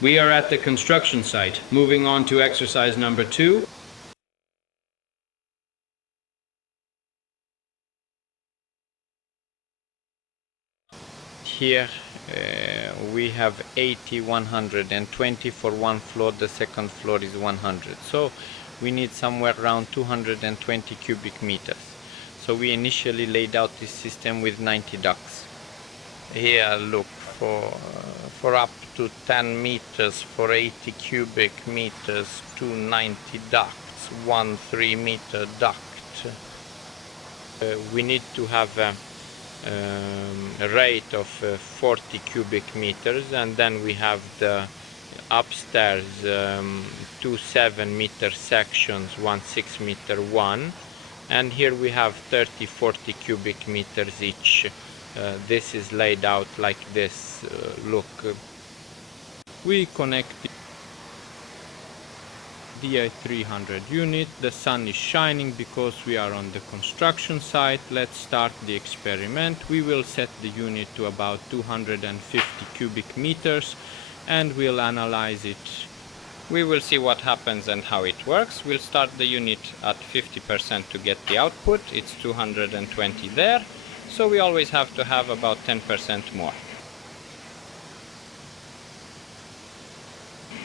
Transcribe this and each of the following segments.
We are at the construction site. Moving on to exercise number 2. Here we have 80, 120 for one floor, the second floor is 100. So we need somewhere around 220 cubic meters. So we initially laid out this system with 90 ducts. Here look, for up to 10 meters, for 80 cubic meters, 290 ducts, 1 3-meter duct. We need to have a rate of 40 cubic meters, and then we have the upstairs 2 7-meter sections, 1 6-meter one, and here we have 30-40 cubic meters each. This is laid out like this. Look, we connect the DI300 unit. The sun is shining because we are on the construction site. Let's start the experiment. We will set the unit to about 250 cubic meters and we'll analyze it. We will see what happens and how it works. We'll start the unit at 50% to get the output. It's 220 there, so we always have to have about 10% more.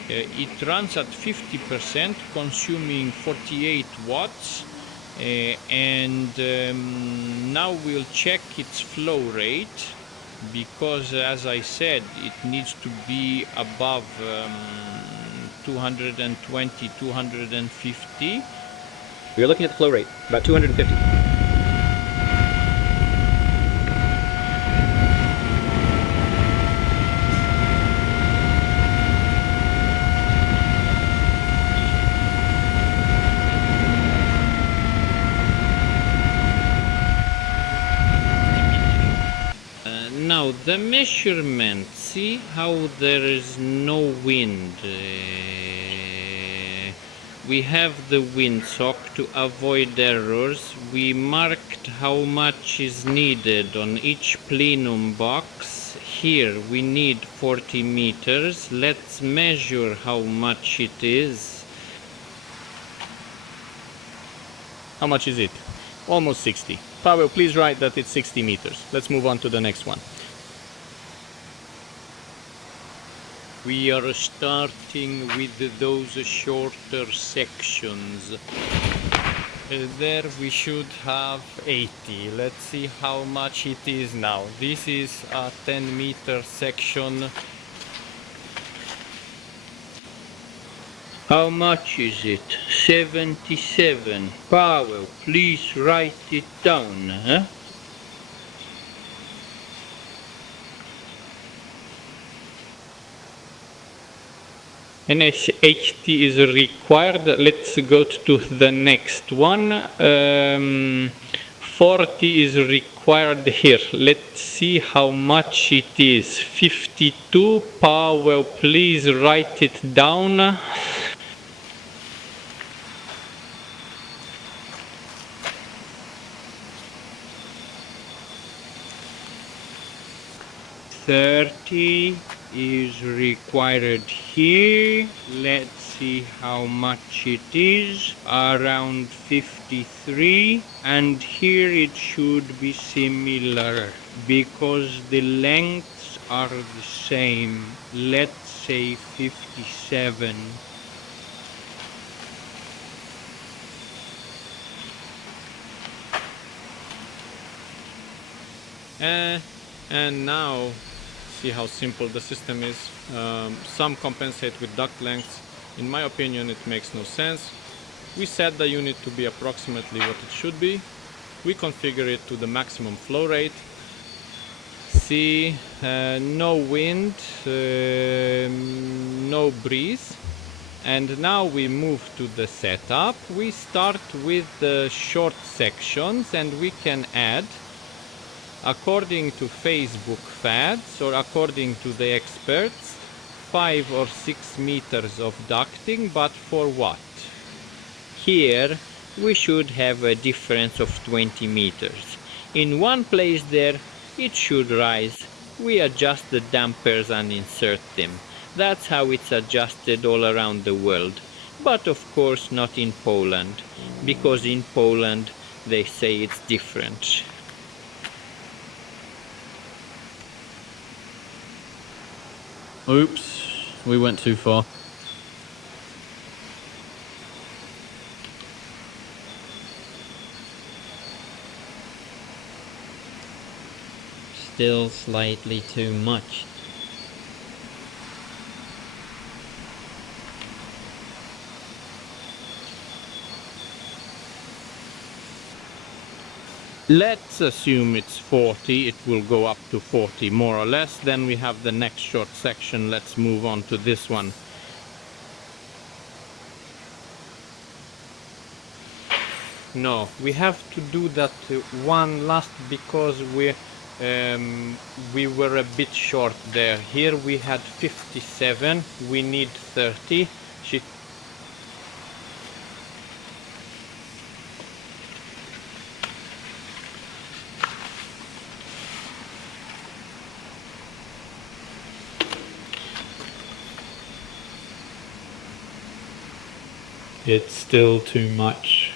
It runs at 50%, consuming 48 watts, and now we'll check its flow rate, because as I said, it needs to be above 220, 250. We are looking at the flow rate, about 250. Now the measurement, see how there is no wind. We have the windsock to avoid errors. We marked how much is needed on each plenum box. Here we need 40 meters. Let's measure how much it is. How much is it? Almost 60. Paweł, please write that it's 60 meters. Let's move on to the next one. We are starting with those shorter sections. There we should have 80. Let's see how much it is now. This is a 10-meter section. How much is it? 77. Paweł, please write it down, huh? NS80 is required. Let's go to the next one. 40 is required here. Let's see how much it is. 52. Paweł, please write it down. $30 is required here. Let's see how much it is. Around 53, and here it should be similar because the lengths are the same. Let's say 57. And now see how simple the system is. Some compensate with duct lengths. In my opinion, it makes no sense. We set the unit to be approximately what it should be. We configure it to the maximum flow rate. See, no wind, no breeze. And now we move to the setup. We start with the short sections, and we can add, according to Facebook fads or according to the experts, 5 or 6 meters of ducting, but for what? Here we should have a difference of 20 meters. In one place there it should rise. We adjust the dampers and insert them. That's how it's adjusted all around the world. But of course not in Poland, because in Poland they say it's different. Oops, we went too far. Still slightly too much. Let's assume it's 40, it will go up to 40 more or less. Then we have the next short section. Let's move on to this one. No, we have to do that one last because we were a bit short there. Here we had 57, we need 30. It's still too much.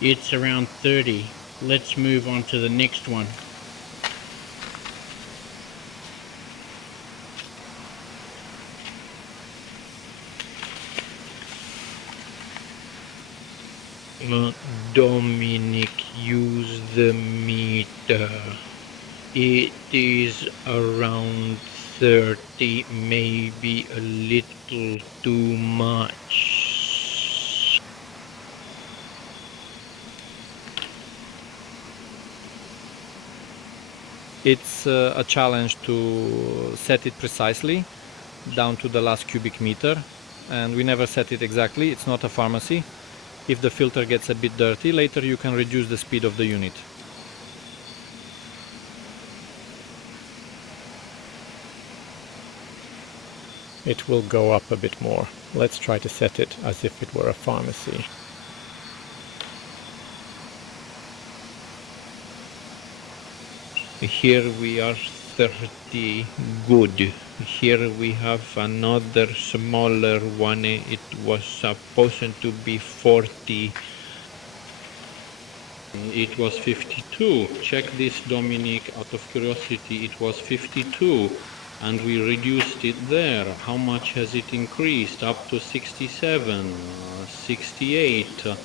It's around 30. Let's move on to the next one. Dominic, use the meter. It is around 30, maybe a little too much. It's a challenge to set it precisely down to the last cubic meter, and we never set it exactly. It's not a pharmacy. If the filter gets a bit dirty, later you can reduce the speed of the unit. It will go up a bit more. Let's try to set it as if it were a pharmacy. Here we are 30, good. Here we have another smaller one. It was supposed to be 40. It was 52. Check this, Dominic, out of curiosity. It was 52 and we reduced it there. How much has it increased? Up to 67, 68.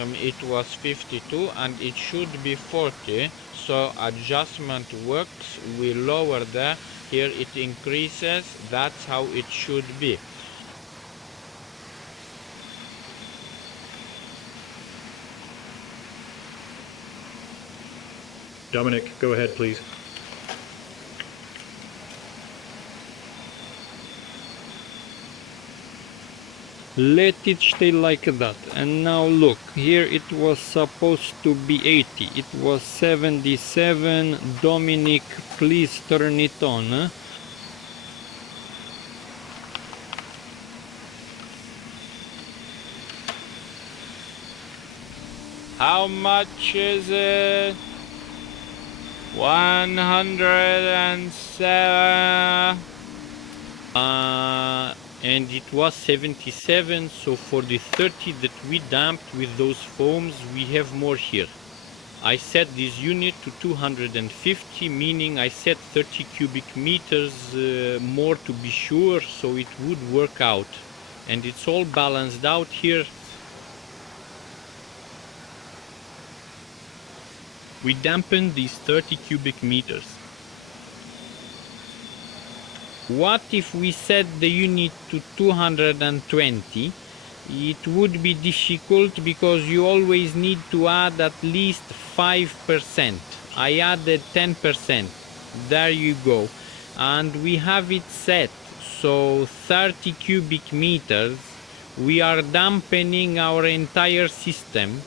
It was 52 and it should be 40. So adjustment works. We lower there. Here it increases. That's how it should be. Dominic, go ahead, please. Let it stay like that. And now look, here it was supposed to be 80. It was 77. Dominic, please turn it on. How much is it? 107. And it was 77, so for the 30 that we damped with those foams, we have more here. I set this unit to 250, meaning I set 30 cubic meters more to be sure, so it would work out. And it's all balanced out here. We dampened these 30 cubic meters. What if we set the unit to 220? It would be difficult because you always need to add at least 5%. I added 10%. There you go. And we have it set. So 30 cubic meters. We are dampening our entire system.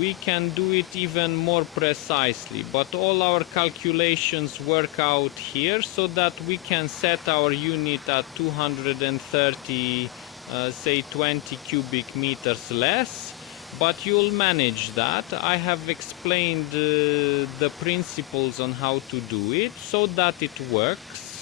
We can do it even more precisely, but all our calculations work out here so that we can set our unit at 230 say 20 cubic meters less, but you'll manage that. I have explained the principles on how to do it so that it works.